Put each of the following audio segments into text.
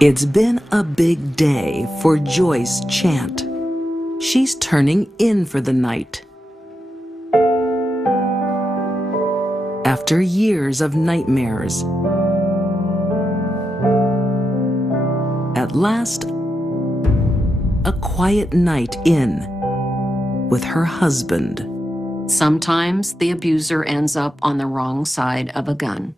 It's been a big day for Joyce Chant. She's turning in for the night. After years of nightmares, at last, a quiet night in with her husband. Sometimes the abuser ends up on the wrong side of a gun.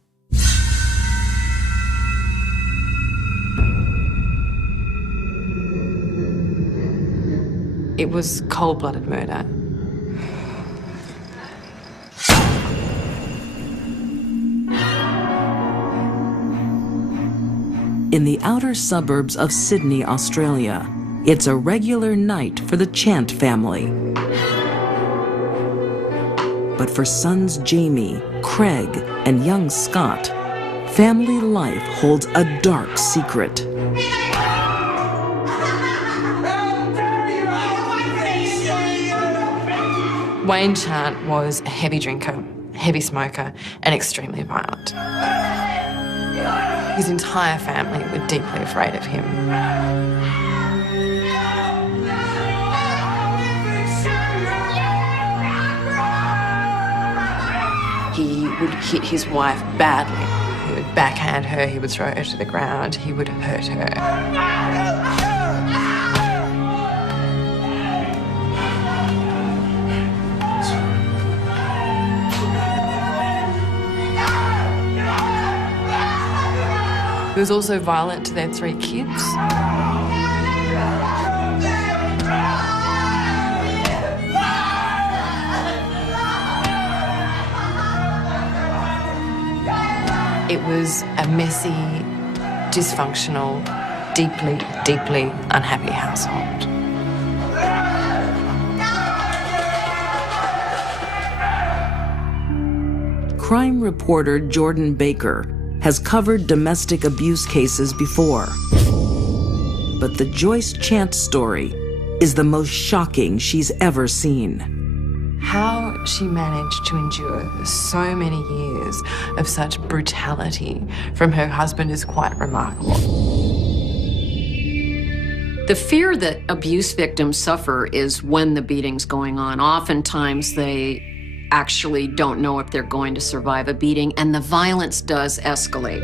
It was cold-blooded murder. In the outer suburbs of Sydney, Australia, it's a regular night for the Chant family. But for sons Jamie, Craig, and young Scott, family life holds a dark secret. Wayne Chant was a heavy drinker, heavy smoker, and extremely violent. His entire family were deeply afraid of him. He would hit his wife badly. He would backhand her, he would throw her to the ground, he would hurt her. He was also violent to their 3 kids. It was a messy, dysfunctional, deeply, deeply unhappy household. Crime reporter Jordan Baker has covered domestic abuse cases before. But the Joyce Chant story is the most shocking she's ever seen. How she managed to endure so many years of such brutality from her husband is quite remarkable. The fear that abuse victims suffer is when the beating's going on. Oftentimes they actually don't know if they're going to survive a beating, and the violence does escalate.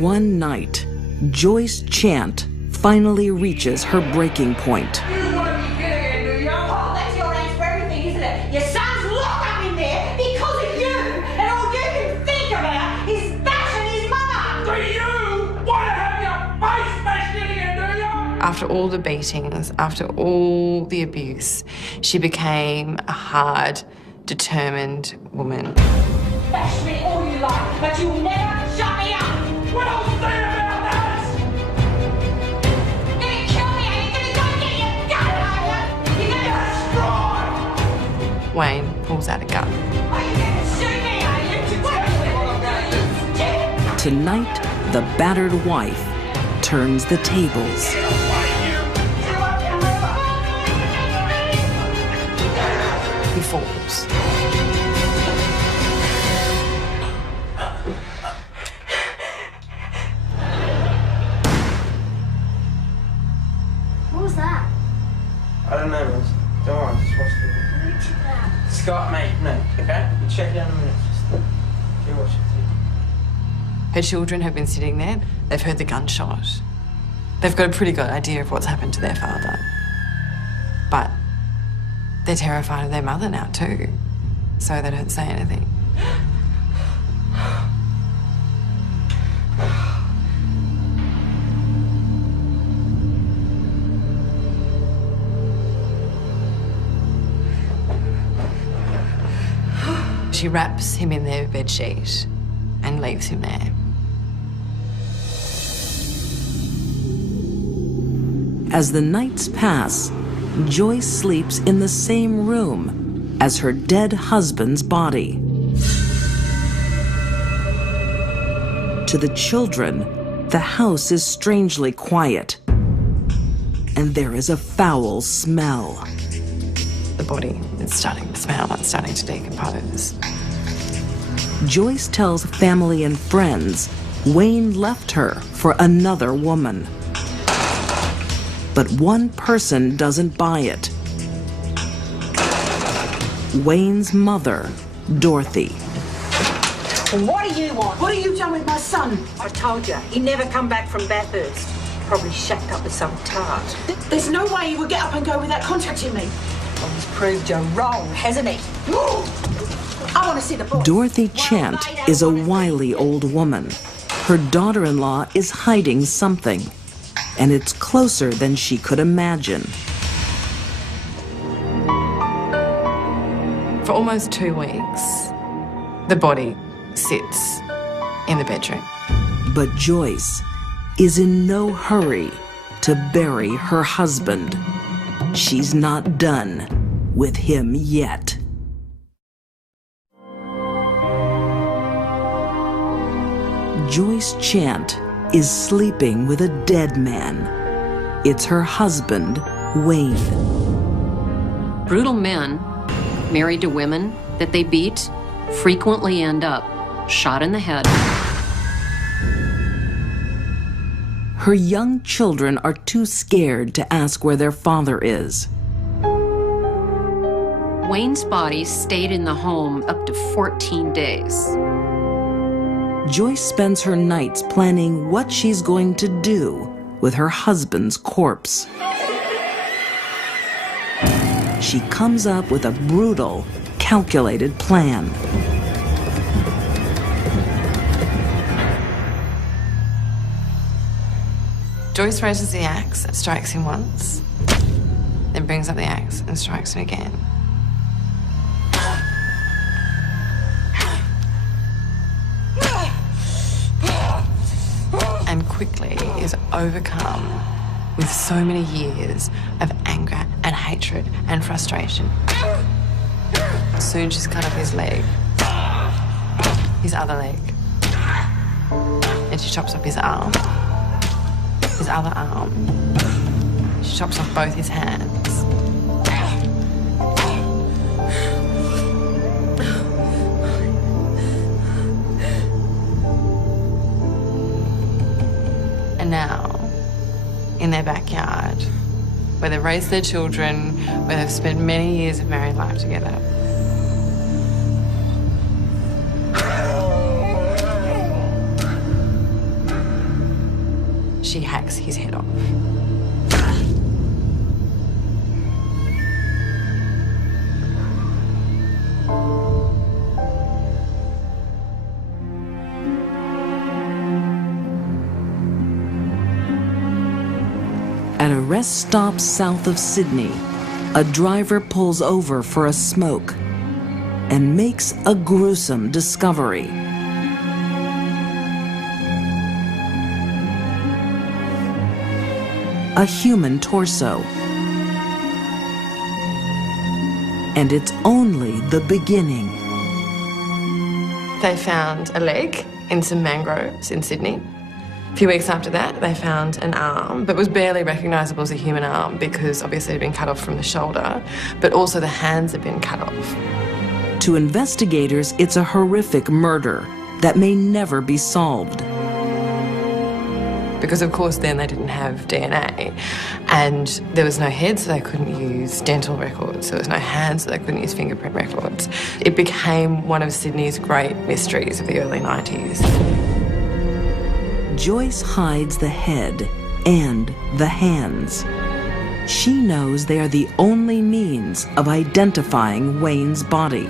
One night, Joyce Chant finally reaches her breaking point. You want to be kidding, do you? Oh, that's your answer for everything, isn't it? Your son's locked up in there because of you, and all you can think about is bashing his mother. Do you want to have your face smashed in again, do you? After all the beatings, after all the abuse, she became a hard, determined woman. Bash me all you like, but you'll never shut me up. Well, say about that! You're gonna kill me, and you're gonna go get your gun, are you? You're gonna destroy. Wayne pulls out a gun. Are you gonna shoot me, are you? What are you gonna do? Tonight, the battered wife turns the tables. He falls. What was that? I don't know, man. Don't worry, just watch it. Check it out. Scott, mate, no, okay? You check it out in a minute. Just you watch it. Her children have been sitting there. They've heard the gunshot. They've got a pretty good idea of what's happened to their father. But they're terrified of their mother now too, so they don't say anything. She wraps him in their bedsheet and leaves him there. As the nights pass, Joyce sleeps in the same room as her dead husband's body. To the children, the house is strangely quiet, and there is a foul smell. The body is starting to smell, it's starting to decompose. Joyce tells family and friends Wayne left her for another woman. But one person doesn't buy it. Wayne's mother, Dorothy. What do you want? What have you done with my son? I told you, he never come back from Bathurst. Probably shacked up with some tart. There's no way he would get up and go without contacting me. Well, he's proved you wrong, hasn't he? I want to see the boy. Dorothy Chant is a wily old woman. Her daughter-in-law is hiding something, and it's closer than she could imagine. For almost 2 weeks, the body sits in the bedroom. But Joyce is in no hurry to bury her husband. She's not done with him yet. Joyce Chant is sleeping with a dead man. It's her husband, Wayne. Brutal men married to women that they beat frequently end up shot in the head. Her young children are too scared to ask where their father is. Wayne's body stayed in the home up to 14 days. Joyce spends her nights planning what she's going to do with her husband's corpse. She comes up with a brutal, calculated plan. Joyce raises the axe and strikes him once, then brings up the axe and strikes him again. And quickly is overcome with so many years of anger and hatred and frustration. Soon she's cut off his leg, his other leg, and she chops off his arm, his other arm. She chops off both his hands. And now, in their backyard, where they've raised their children, where they've spent many years of married life together, she hacks his head off. At a rest stop south of Sydney, a driver pulls over for a smoke and makes a gruesome discovery. A human torso. And it's only the beginning. They found a leg in some mangroves in Sydney. A few weeks after that, they found an arm, but was barely recognisable as a human arm because obviously it had been cut off from the shoulder, but also the hands had been cut off. To investigators, it's a horrific murder that may never be solved. Because of course then they didn't have DNA, and there was no head, so they couldn't use dental records. There was no hands, so they couldn't use fingerprint records. It became one of Sydney's great mysteries of the early 90s. Joyce hides the head and the hands. She knows they are the only means of identifying Wayne's body.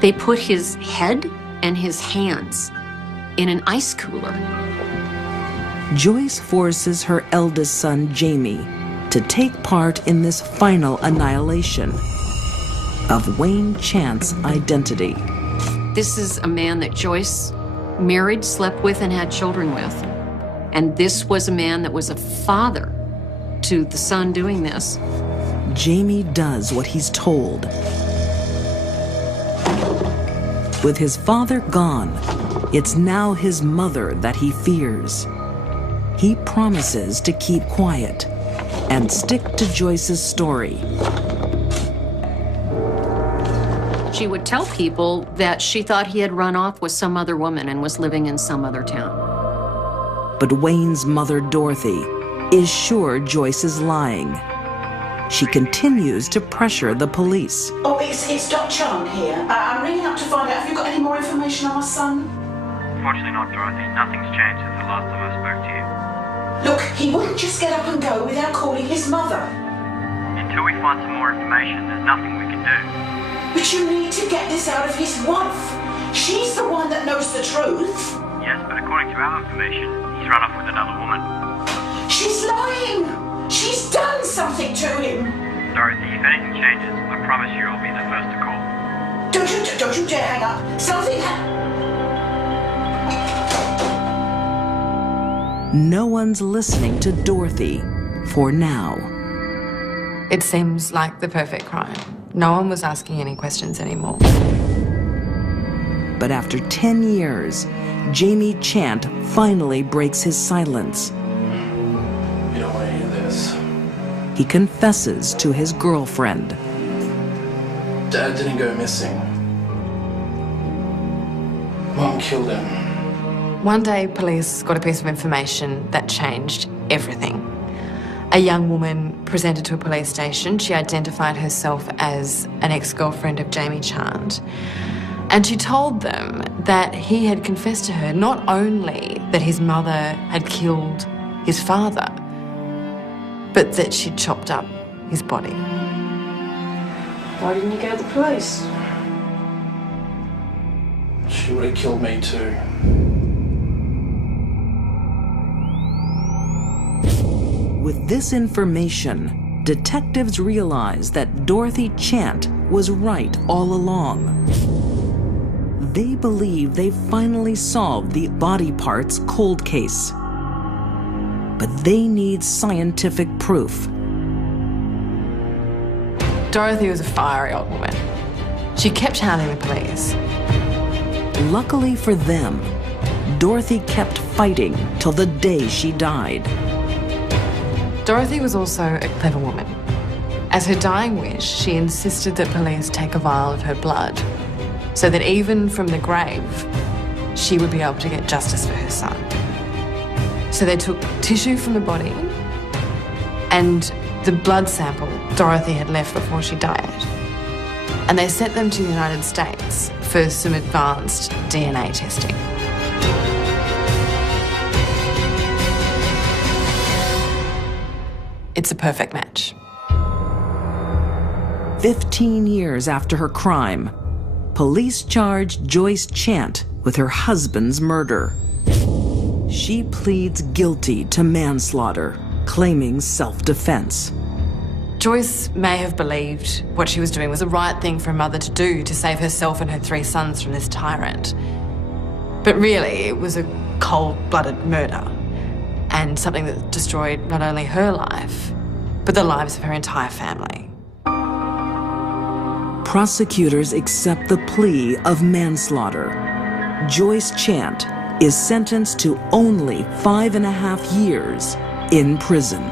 They put his head and his hands in an ice cooler. Joyce forces her eldest son, Jamie, to take part in this final annihilation of Wayne Chant's identity. This is a man that Joyce married, slept with, and had children with. And this was a man that was a father to the son doing this. Jamie does what he's told. With his father gone, it's now his mother that he fears. He promises to keep quiet and stick to Joyce's story. She would tell people that she thought he had run off with some other woman and was living in some other town. But Wayne's mother, Dorothy, is sure Joyce is lying. She continues to pressure the police. Oh, it's Doc Chung here. I'm ringing up to find out if you've got any more information on my son. Unfortunately not, Dorothy. Nothing's changed since the last time I spoke to you. Look, he wouldn't just get up and go without calling his mother. Until we find some more information, there's nothing we can do. But you need to get this out of his wife. She's the one that knows the truth. Yes, but according to our information, he's run off with another woman. She's lying. She's done something to him. Dorothy, if anything changes, I promise you I'll be the first to call. Don't you dare hang up. Something No one's listening to Dorothy for now. It seems like the perfect crime. No one was asking any questions anymore. But after 10 years, Jamie Chant finally breaks his silence. You don't want to hear this. He confesses to his girlfriend. Dad didn't go missing. Mom killed him. One day, police got a piece of information that changed everything. A young woman presented to a police station. She identified herself as an ex-girlfriend of Jamie Chant. And she told them that he had confessed to her not only that his mother had killed his father, but that she'd chopped up his body. Why didn't you go to the police? She would have killed me too. With this information, detectives realize that Dorothy Chant was right all along. They believe they've finally solved the body parts cold case. But they need scientific proof. Dorothy was a fiery old woman. She kept hounding the police. Luckily for them, Dorothy kept fighting till the day she died. Dorothy was also a clever woman. As her dying wish, she insisted that police take a vial of her blood so that even from the grave, she would be able to get justice for her son. So they took tissue from the body and the blood sample Dorothy had left before she died, and they sent them to the United States for some advanced DNA testing. It's a perfect match. 15 years after her crime, police charged Joyce Chant with her husband's murder. She pleads guilty to manslaughter, claiming self-defense. Joyce may have believed what she was doing was the right thing for a mother to do to save herself and her 3 sons from this tyrant. But really, it was a cold-blooded murder, and something that destroyed not only her life, but the lives of her entire family. Prosecutors accept the plea of manslaughter. Joyce Chant is sentenced to only 5.5 years in prison.